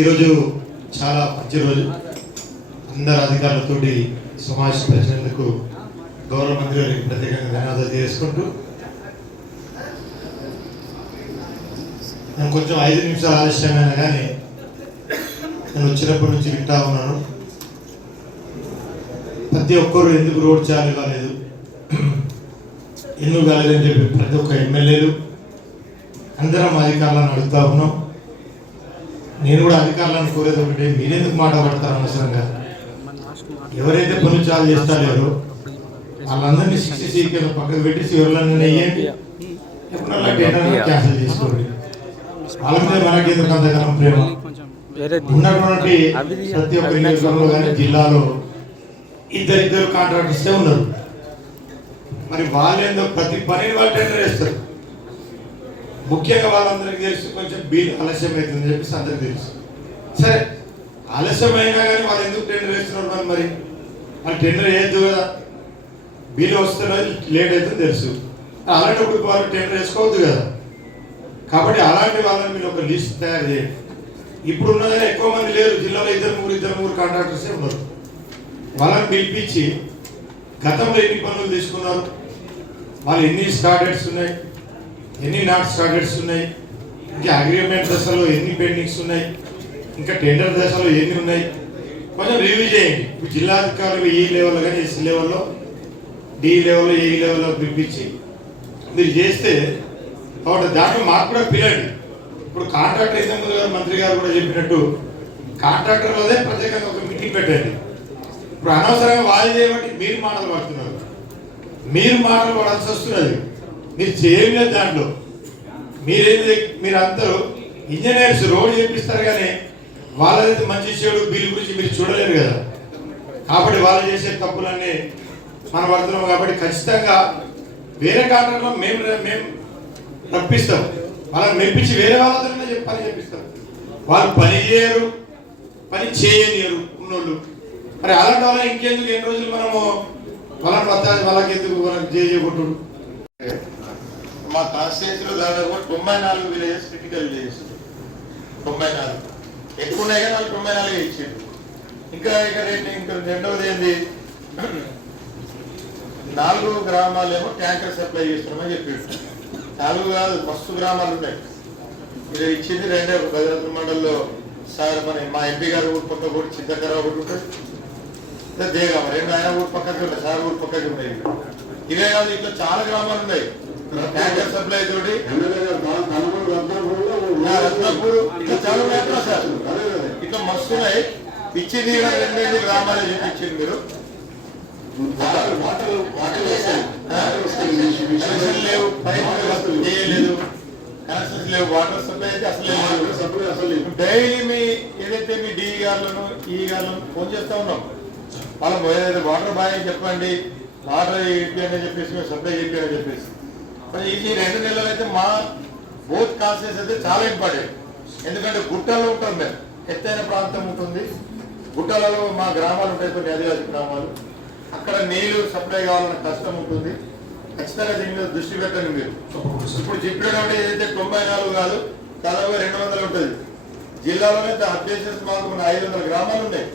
ఈరోజు చాలా మంచి రోజు. అందరు అధికారులతో సమావేశం వచ్చినందుకు గౌరవ మంత్రి గారికి ప్రత్యేకంగా ధన్యవాదాలు చేసుకుంటూ నేను కొంచెం ఐదు నిమిషాలు ఆలస్యమైన కానీ నేను వచ్చినప్పటి నుంచి వింటా ఉన్నాను. ప్రతి ఒక్కరు ఎందుకు రోడ్ చాలు కాలేదు? ఎందుకు కాలేదని చెప్పి ప్రతి ఒక్క ఎమ్మెల్యేలు అందరం అధికారులను అడుగుతా ఉన్నాం. నేను కూడా అధికారులను కోరేది ఒకటే మీరెందుకు మాట పడతారు అనవసరంగా? ఎవరైతే పనులు చాలు చేస్తారో వాళ్ళందరినీ శిక్ష కింద పక్కకు పెట్టి ఎవరిని వేయండి క్యాన్సిల్ చేసుకోండి. వాళ్ళ మీద మనకి ఎందుకు అంతగానం ప్రేమ. ఉన్నటువంటి ప్రతి ఒక్క నియోజకవర్గంలో కానీ జిల్లాలో ఇద్దరిద్దరు ఇద్దరు కాంట్రాక్టర్సే ఉన్నారు. మరి వాళ్ళేందో ప్రతి పని వాళ్ళు టెండర్ వేస్తారు. ముఖ్యంగా వాళ్ళందరికీ తెలుసు కొంచెం బిల్ ఆలస్యం అవుతుందని చెప్పేసి అందరికి తెలుసు. సరే ఆలస్యమైనా కానీ వాళ్ళు ఎందుకు టెండర్ వేస్తున్నారు మరి? మరి వాళ్ళు టెండర్ వేయద్దు కదా. బిల్ వస్తున్నా లేట్ అవుతుంది తెలుసు. అలాంటప్పుడు వాళ్ళు టెండర్ వేసుకోవద్దు కదా. కాబట్టి అలాంటి వాళ్ళని మీరు ఒక లిస్ట్ తయారు చేయండి. ఇప్పుడు ఉన్నదని ఎక్కువ మంది లేరు. జిల్లాలో ఇద్దరు ముగ్గురు ఇద్దరు ముగ్గురు కాంట్రాక్టర్సే ఉన్నారు. వాళ్ళని పిలిపించి గతంలో ఎన్ని పనులు తీసుకున్నారు? వాళ్ళు ఎన్ని స్టార్టెడ్స్ ఉన్నాయి? ఎన్ని నాట్ స్టాండర్డ్స్ ఉన్నాయి? ఇంకా అగ్రిమెంట్ దశలో ఎన్ని పెండింగ్స్ ఉన్నాయి? ఇంకా టెండర్ దశలో ఎన్ని ఉన్నాయి? కొంచెం రివ్యూ చేయండి. జిల్లాధికారులు ఈ లెవెల్లో కానీ ఎస్ లెవెల్లో డి లెవెల్లో ఏ లెవెల్లో పిలిపించి మీరు చేస్తే కాబట్టి దాంట్లో మాకు కూడా పిలండి ఇప్పుడు కాంట్రాక్టర్ అయితే ముందు గారు మంత్రి గారు కూడా చెప్పినట్టు కాంట్రాక్టర్లదే ప్రత్యేకంగా ఒక మీటింగ్ పెట్టండి. ఇప్పుడు అనవసరంగా వాళ్ళు చేయబట్టి మీరు మాటలు పడుతున్నారు. మీరు మాటలు పడాల్సి వస్తున్నది. మీరు చేయలేదు దాంట్లో మీరేది మీరందరూ ఇంజనీర్స్ రోడ్ చేపిస్తారు కానీ వాళ్ళదైతే మంచి చెడు బిల్ గురించి మీరు చూడలేరు కదా. కాబట్టి వాళ్ళు చేసే తప్పులన్నీ మనం పడుతున్నాం కాబట్టి ఖచ్చితంగా వేరే కాంట్రాక్ట్లో మేము మేము రప్పిస్తాం. వాళ్ళని మెప్పించి వేరే వాళ్ళతోనే చెప్పని చెప్పిస్తాం. వాళ్ళు పని చేయరు పని చేయనియరు ఉన్నోళ్ళు. మరి అలాంటి వాళ్ళని ఇంకెందుకు ఎన్ని రోజులు మనము వాళ్ళని వాళ్ళకి ఎందుకు మనకు చేయకూడదు మా కాన్స్టిట్యూన్సీలో దాదాపు తొంభై నాలుగు విలేజెస్ క్రిటికల్ విలేజెస్. తొంభై నాలుగు. ఎక్కువ ఉన్నాయి కానీ వాళ్ళు తొంభై నాలుగు ఇచ్చారు. ఇంకా ఇక రెండు ఇంకా రెండవది ఏంది? నాలుగు గ్రామాలేమో ట్యాంకర్ సప్లై చేస్తున్నామని చెప్పారు. నాలుగు కాదు మస్తు గ్రామాలు ఉన్నాయి మీరు ఇచ్చింది రెండే భద్రాద్రి మండలంలో సార్ మన మా ఎంపీ గారు ఊరు పక్క కూడా చిత్తకర ఒకటి ఉంటుంది దేగా రెండు ఆయన ఊరు పక్కకి ఉన్నాయి సార్ ఊరు పక్కకి ఉన్నాయి ఇవే కాదు ఇట్లా చాలా గ్రామాలు ఉన్నాయి. ట్యాంకర్ సప్లై తోటి రత్నపూర్ ఇట్లా చాలా ఉన్నాయి కదా. సార్ ఇట్లా మస్తు ఉన్నాయి ఇచ్చింది కూడా రెండు గ్రామాలు చూపించింది మీరు. కనెక్షన్ లేవు. పైప్ చేయలేదు కనెక్షన్స్ లేవు. వాటర్ సప్లై అయితే అసలు లేవు డైలీ మీ ఏదైతే మీ డి గారులను ఈ గారులను ఫోన్ చేస్తా ఉన్నాం. వాళ్ళం వాటర్ బాయ్ అని చెప్పండి వాటర్ ఏంటి అని చెప్పేసి మేము సప్లై చెప్పి అని చెప్పేసి. ఈ రెండు నెలలు అయితే మా బోత్ కాన్సెన్స్ అయితే చాలా ఇంపార్టెంట్ ఎందుకంటే గుట్టల్లో ఉంటాం మేము. ఎత్తైన ప్రాంతం ఉంటుంది. గుట్టలలో మా గ్రామాలు ఉంటాయి కొన్ని ఆదివాసి గ్రామాలు. అక్కడ నీళ్ళు సప్లై కావాలన్న కష్టం ఉంటుంది. ఖచ్చితంగా దీని మీద దృష్టి పెట్టండి మీరు. ఇప్పుడు చెప్పినటువంటి ఏదైతే తొంభై నాలుగు కాదు దాదాపు రెండు వందలు ఉంటుంది. జిల్లాలోనే అప్డేషన్స్ మాకు మన ఐదు వందల గ్రామాలు ఉన్నాయి.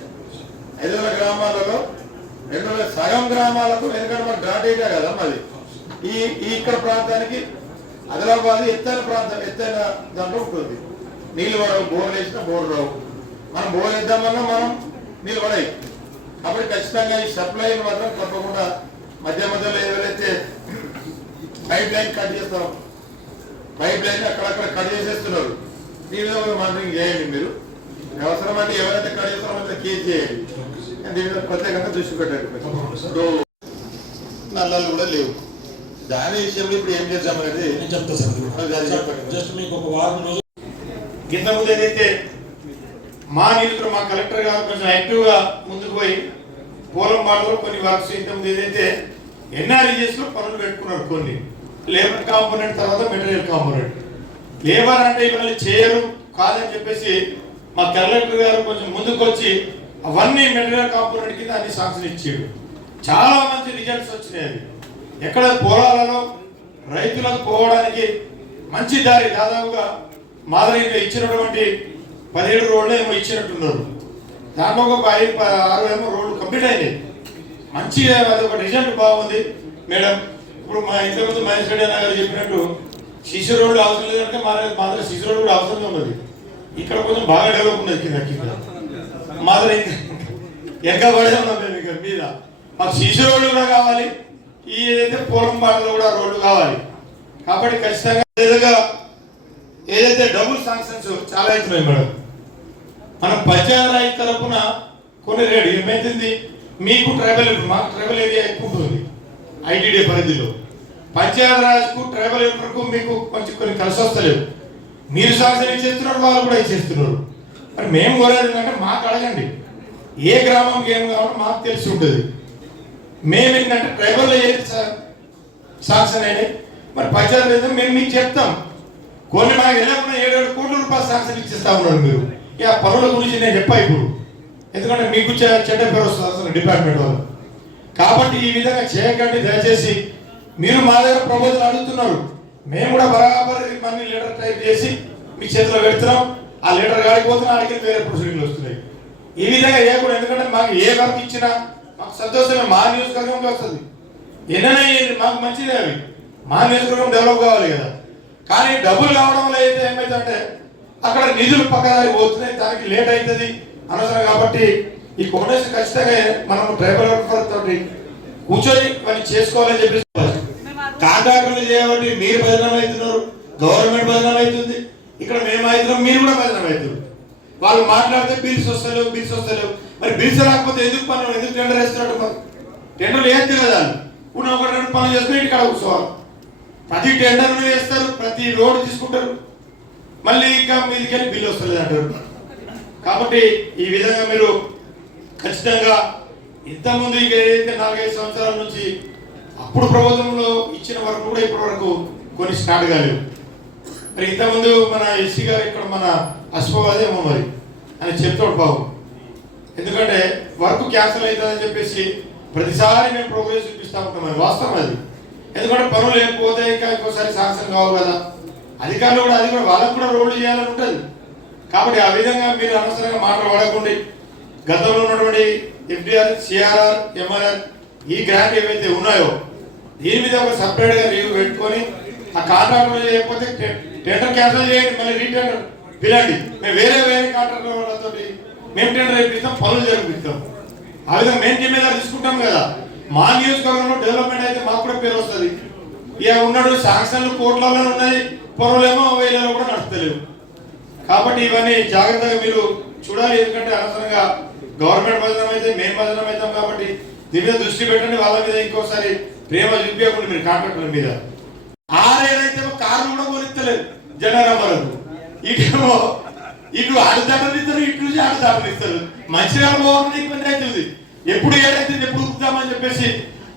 ఐదు వందల గ్రామాలలో రెండు వందల సగం గ్రామాలకు ఎందుకంటే మాకు డ్రాట్ ఏరియా కదా మాది. ఈ ఇక్కడ ప్రాంతానికి ఆదిలాబాద్ ఎత్తైన ప్రాంతం ఎత్తైన దాంట్లో ఉంటుంది. నీళ్ళు పడవు బోర్లు వేసినా బోర్ రావు మనం బోర్ వేద్దామన్నా మనం నీళ్ళు పడాయి కాబట్టి ఖచ్చితంగా ఈ సప్లై మాత్రం తప్పకుండా మధ్య మధ్యలో ఏదైతే పైప్ లైన్ కట్ చేస్తాం పైప్ లైన్ అక్కడక్కడ కట్ చేసేస్తున్నారు. దీని మీద కూడా మానిటరింగ్ చేయండి మీరు. అవసరం అంటే ఎవరైతే కట్ చేస్తారో వాళ్ళని కేసు చేయండి. దీని మీద ప్రత్యేకంగా దృష్టి పెట్టండి నల్లాలు కూడా లేవు. దాని విషయంలో ఇప్పుడు ఏం చేద్దాం అనేది నేను చెప్తా సార్ అది అది చెప్పండి. జస్ట్ మీకు ఒక వారం కింద ముందు ఏదైతే మా నిధులు మా కలెక్టర్ గారు కొంచెం యాక్టివ్గా ముందుకు పోయి పోలం బాటలో కొన్ని వర్క్స్ ఇంతకుముందు ఏదైతే ఎన్ఆర్ఈఎస్లో పనులు పెట్టుకున్నారు కొన్ని లేబర్ కాంపోనెంట్ తర్వాత మెటీరియల్ కాంపోనెంట్ లేబర్ అంటే ఇవన్నీ చేయరు కాదని చెప్పేసి మా కలెక్టర్ గారు కొంచెం ముందుకు వచ్చి అవన్నీ మెటీరియల్ కాంపోనెంట్ కింద అన్ని సాంక్షన్ ఇచ్చాడు చాలా మంచి రిజల్ట్స్ వచ్చినాయి. ఎక్కడ పొలాలలో రైతులకు పోవడానికి మంచి దారి దాదాపుగా మాదిరిగా ఇచ్చినటువంటి పదిహేడు రోడ్లు ఏమో ఇచ్చినట్టున్నారు. దాంట్లో ఒక ఐదు ఆరు ఏమో రోడ్లు కంప్లీట్ అయినాయి. మంచిగా అది ఒక రిజల్ట్ బాగుంది. మేడం ఇప్పుడు మా ఇంట్లో ముందు మహేష్ రెడ్డి అన్న గారు చెప్పినట్టు శిశు రోడ్లు అవసరం లేదంటే మా మా దగ్గర శిశు రోడ్డు కూడా అవసరం ఉన్నది. ఇక్కడ కొంచెం బాగా డెవలప్ ఉన్నది కింద కింద. మా దగ్గర ఇంకా ఎక్క పడే ఉన్నాం మేము ఇక్కడ మీద. మాకు శిశు రోడ్లు కూడా కావాలి. ఈ ఏదైతే పూలం కూడా రోడ్లు కావాలి. కాబట్టి ఖచ్చితంగా ఏదైనా ఏదైతే డబుల్ శాంక్షన్స్ చాలా అవుతున్నాయి మేడం. మనం పంచాయతీ తరపున కొన్ని రేడు ఏమైతుంది? మీకు ట్రైబల్ మాకు ట్రైబల్ ఏరియా ఎక్కువ ఉంటుంది ఐటీడీ పరిధిలో. పంచాయతీ రాజుకు ట్రైబల్కు మీకు కొంచెం కొన్ని కలిసి వస్తలేవు. మీరు శాంక్షన్ ఇచ్చేస్తున్నారు వాళ్ళు కూడా ఇచ్చేస్తున్నారు మరి మేము కోరేది ఏంటంటే మాకు అడగండి. ఏ గ్రామంకి ఏం కావాలో మాకు తెలిసి ఉంటుంది. మేము ఏంటంటే ట్రైబల్ ఏది శాంక్షన్ అయినాయి మరి పంచాయతీ లేదు మేము మీకు చెప్తాం. కొన్ని నాకు వెళ్ళకుండా ఏడు ఏడు కోట్ల రూపాయలు శాంక్షన్ ఇచ్చేస్తా ఉన్నారు మీరు. ఇక ఆ పనుల గురించి నేను చెప్పా ఇప్పుడు. ఎందుకంటే మీకు చెడ్డ పేరు వస్తుంది అసలు డిపార్ట్మెంట్ వాళ్ళు. కాబట్టి ఈ విధంగా చేయకండి దయచేసి. మీరు మా దగ్గర ప్రపోజల్ అడుగుతున్నారు. మేము కూడా బరాబర్ మళ్ళీ లెటర్ టైప్ చేసి మీ చేతిలో పెడుతున్నాం. ఆ లెటర్ కాడిపోతున్నా అడిగిన వేరే ప్రొసీడింగ్లు వస్తున్నాయి. ఈ విధంగా చేయకూడదు. ఎందుకంటే మాకు ఏ వర్క్ ఇచ్చినా మాకు సంతోషమే మా నియోజకవర్గంలో వస్తుంది. ఎన్ననే మాకు మంచిదే అవి మా నియోజకవర్గం డెవలప్ కావాలి కదా. కానీ డబ్బులు కావడం వల్ల అయితే ఏమైందంటే అక్కడ నిధులు పక్కదారి పోతున్నాయి దానికి లేట్ అవుతుంది. అనవసరం కాబట్టి ఈ కోనేసి ఖచ్చితంగా మనం ట్రైబల్ వెల్ఫేర్ తోటి కూర్చొని పని చేసుకోవాలని చెప్పేసి కాంట్రాక్టర్లు చేయబట్టి మీరు బదనాం అవుతున్నారు గవర్నమెంట్ బదనాం అవుతుంది. ఇక్కడ మేము అవుతున్నాం మీరు కూడా బదనాం అవుతున్నారు. వాళ్ళు మాట్లాడితే బిల్స్ వస్తలేవు బిల్స్ వస్తలేవు. మరి బిల్స్ రాకపోతే ఎందుకు పనులు? ఎందుకు టెండర్ వేస్తున్నట్టు పని టెండర్ వేస్తే కదా. ఉన్న ఒక రెండు పనులు చేసుకుని ఇక్కడ కూర్చోవాలి. ప్రతి టెండర్ వేస్తారు ప్రతి రోడ్ తీసుకుంటారు. మళ్ళీ ఇంకా మీదికెళ్ళి బిల్లు వస్తలేదు అంటారు. కాబట్టి ఈ విధంగా మీరు ఖచ్చితంగా ఇంతకుముందు ఇక ఏదైతే నాలుగైదు సంవత్సరాల నుంచి అప్పుడు ప్రభుత్వంలో ఇచ్చిన వరకు కూడా ఇప్పటి వరకు కొన్ని స్టార్ట్ కాలేదు. మరి ఇంతకుముందు మన ఎస్సీ గారు ఇక్కడ మన అశ్వవాదేమో మరి. అని చెప్తాడు బాబు ఎందుకంటే వర్క్ క్యాన్సిల్ అవుతుందని చెప్పేసి ప్రతిసారి మేము ప్రోగ్రెస్ చూపిస్తా ఉంటాం వాస్తవం అది. ఎందుకంటే పనులు లేకపోతే ఇంకా ఇంకోసారి శాంక్షన్ కావాలి కదా. అధికారులు కూడా అది కూడా వాళ్ళకు కూడా రోడ్లు చేయాలని ఉంటుంది. కాబట్టి ఆ విధంగా మీరు అనవసరంగా మాటలు పడకండి గతంలో ఉన్నటువంటి F D R C R R M R R ఈ గ్రాంట్ ఏవైతే ఉన్నాయో దీని మీద ఒక సపరేట్గా రివ్యూ పెట్టుకొని ఆ కాంట్రాక్టర్ చేయకపోతే టెండర్ క్యాన్సిల్ చేయండి మళ్ళీ రీటెండర్. పిలండి మేము వేరే వేరే కాంట్రాక్టర్ వాళ్ళతో మెయింటైన్ టెండర్ పనులు జరిపిస్తాం. ఆ విధంగా మేము జిమ్మేదారు తీసుకుంటాం కదా. మా నియోజకవర్గంలో డెవలప్మెంట్ అయితే మాకు కూడా పేరు వస్తుంది. ఇక ఉన్నాడు శాంక్షన్లు కోట్లలో ఉన్నాయి పొరలేమో వేలలో కూడా నడుస్తలేవు. కాబట్టి ఇవన్నీ జాగ్రత్తగా మీరు చూడాలి. ఎందుకంటే అనవసరంగా గవర్నమెంట్ భజనం అయితే మేము భజనం అవుతాం కాబట్టి దీని మీద దృష్టి పెట్టండి. వాళ్ళ మీద ఇంకోసారి ప్రేమ చూపించకుండా మీరు కాంట్రాక్టుల మీద. ఆరేదైతే కార్లు కూడా కొనిస్తలేదు జనరమరకు ఇటేమో ఇటు ఆడు దాటలు ఇస్తారు ఇటు నుంచి ఆడు దాటలు ఇస్తారు మంచిగా పోవాలని ఇబ్బంది అవుతుంది ఎప్పుడు ఏదైతే ఎప్పుడు ఉప్పుతామని చెప్పేసి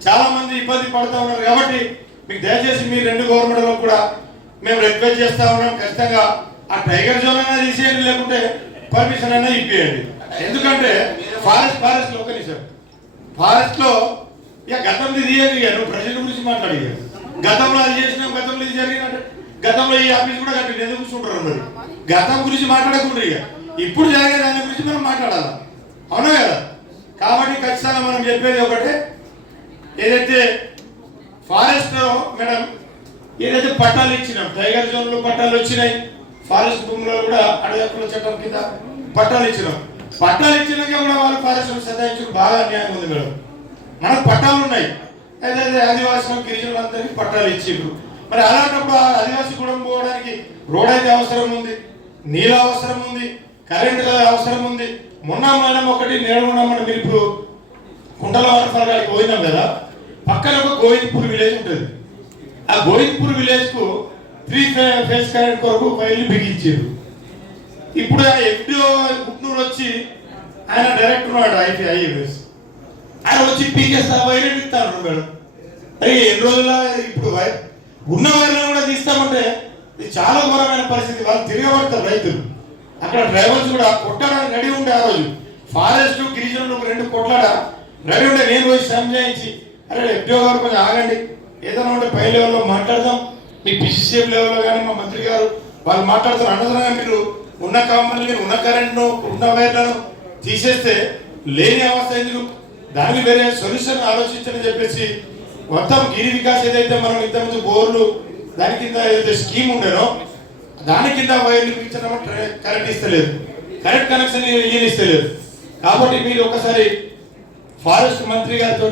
చాలా మంది ఇబ్బంది పడుతూ ఉన్నారు కాబట్టి మీకు దయచేసి మీ రెండు గవర్నమెంట్లు కూడా మేము రిక్వెస్ట్ చేస్తా ఉన్నాం. ఖచ్చితంగా ఆ టైగర్ జోన్ అయినా తీసేయండి లేకుంటే పర్మిషన్ అయినా ఇప్పియండి. ఎందుకంటే ఫారెస్ట్ ఫారెస్ట్లో సార్ ఫారెస్ట్లో ఇక గతంలో ఇది తీయండి నువ్వు ప్రజల గురించి మాట్లాడి గతంలో అది చేసినాం గతంలో ఇది జరిగినట్టు. గతంలో ఈ ఆఫీస్ కూడా కట్టింది ఎందుకు కూర్చుంటారు అన్నారు గతం గురించి మాట్లాడకుండా ఇక. ఇప్పుడు జరిగే దాని గురించి మనం మాట్లాడాలి? అవునా కదా? కాబట్టి ఖచ్చితంగా మనం చెప్పేది ఒకటే. ఏదైతే ఫారెస్ట్ మేడం ఏదైతే పట్టాలు ఇచ్చినాం టైగర్ జోన్లో పట్టాలు వచ్చినాయి. ఫారెస్ట్ భూమిలో కూడా అడవి హక్కుల చట్టం కింద పట్టాలు ఇచ్చినాం. పట్టాలు ఇచ్చినాక కూడా వాళ్ళు ఫారెస్ట్ సదాయించడం బాగా అన్యాయం ఉంది మేడం. మనకు పట్టాలు ఉన్నాయి. అయితే ఆదివాసులు గిరిజనులందరికీ పట్టాలు ఇచ్చిండ్రు. మరి అలాంటప్పుడు ఆ ఆదివాసీ కుటుంబం పోవడానికి రోడ్ అయితే అవసరం ఉంది నీళ్ళ అవసరం ఉంది కరెంటు అవసరం ఉంది. మొన్న మనం ఒకటి నేడు మనం మీరు ఇప్పుడు కుంటల వాటర్ పోయినాం కదా. పక్కన ఒక గోవింద్పూర్ విలేజ్ ఉంటుంది. ఆ గోవింద్పూర్ విలేజ్కు త్రీ ఫేస్ కరెంట్ కొరకు ఫైల్ బిగించారు ఇప్పుడు ఆ ఎఫ్డిఓ గుట్నూరు వచ్చి ఆయన డైరెక్టర్ ఉన్నాడు ఐపీ ఐఎఫ్ఎస్ ఆయన వచ్చి పీకేస్తా వైరెట్ ఇస్తాను మేడం. అరే ఎన్ని రోజుల ఇప్పుడు వై- ఉన్న వారిని కూడా తీస్తామంటే ఇది చాలా ఘోరమైన పరిస్థితి. వాళ్ళు తిరగబడతారు రైతులు. అక్కడ డ్రైవర్స్ కూడా కొట్టడానికి రెడీ ఉండే ఆ రోజు. ఫారెస్ట్ గిరిజనులు రెండు కొట్లాడ రెడీ ఉండే. నేను పోయి సంజాయించి అరే ఎఫ్డిఓ గారు కొంచెం ఆగండి. ఏదైనా ఉంటే పై లెవెల్లో మాట్లాడదాం. మీ పిసిసిఎఫ్ లెవెల్లో కానీ మా మంత్రి గారు వాళ్ళు మాట్లాడుతారు. అన్నదరంగా మీరు ఉన్న కంపెనీలు ఉన్న కరెంట్ను ఉన్న వైర్లను తీసేస్తే లేని అవస్థ ఎందుకు? దానికి వేరే సొల్యూషన్ ఆలోచించని చెప్పేసి మొత్తం గిరి వికాస్ ఏదైతే మనం ఇంతకుముందు బోర్లు దాని కింద ఏదైతే స్కీమ్ ఉండేనో దాని కింద వైర్లు ఇచ్చడం కరెంట్ ఇస్తలేదు. కరెంట్ కనెక్షన్ ఈయన ఇస్తలేదు. కాబట్టి మీరు ఒకసారి ఫారెస్ట్ మంత్రి గారితో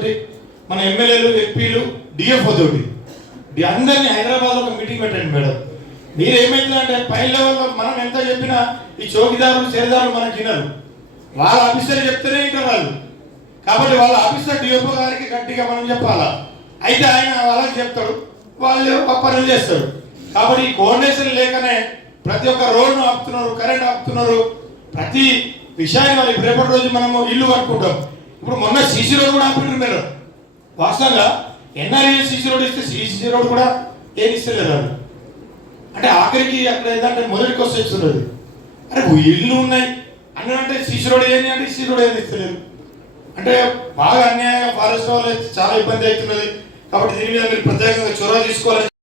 మన ఎమ్మెల్యేలు ఎంపీలు డిఎఫ్ఓ తోటి అందరినీ హైదరాబాద్ ఒక మీటింగ్ పెట్టండి మేడం. మీరు ఏమైతుందంటే పై లెవెల్లో మనం ఎంత చెప్పినా ఈ చౌకీదారులు చేరదారులు మనకి వినరు. వాళ్ళ ఆఫీసర్ చెప్తేనే వింటారు వాళ్ళు. కాబట్టి వాళ్ళ ఆఫీసర్ డిఎఫ్ఓ గారికి గట్టిగా మనం చెప్పాలా? అయితే ఆయన వాళ్ళకి చెప్తాడు. వాళ్ళు ఒక పనులు చేస్తారు. కాబట్టి ఈ కోఆర్డినేషన్ లేకనే ప్రతి ఒక్క రోడ్ను ఆపుతున్నారు కరెంట్ ఆపుతున్నారు. ప్రతి విషయాన్ని వాళ్ళు రేపటి రోజు మనము ఇల్లు కట్టుకుంటాం ఇప్పుడు మొన్న సీసీ రోడ్ కూడా ఆపిండ్రు మీరు. వాస్తవంగా N R A CC road ఇస్తే సీసీ రోడ్ కూడా ఏం ఇస్తలేదు అంటే ఆఖరికి అక్కడ ఏంటంటే మొదటికి వస్తే ఇస్తున్నది. అరే ఓ ఇల్లు ఉన్నాయి. అన్న అంటే సీసీ రోడ్ ఏంటి అంటే సీసీ రోడ్ ఏది ఇస్తలేదు అంటే బాగా అన్యాయం ఫారెస్ట్ వాళ్ళు చాలా ఇబ్బంది అవుతున్నది. కాబట్టి దీని మీద మీరు ప్రత్యేకంగా చొరవ తీసుకోవాలని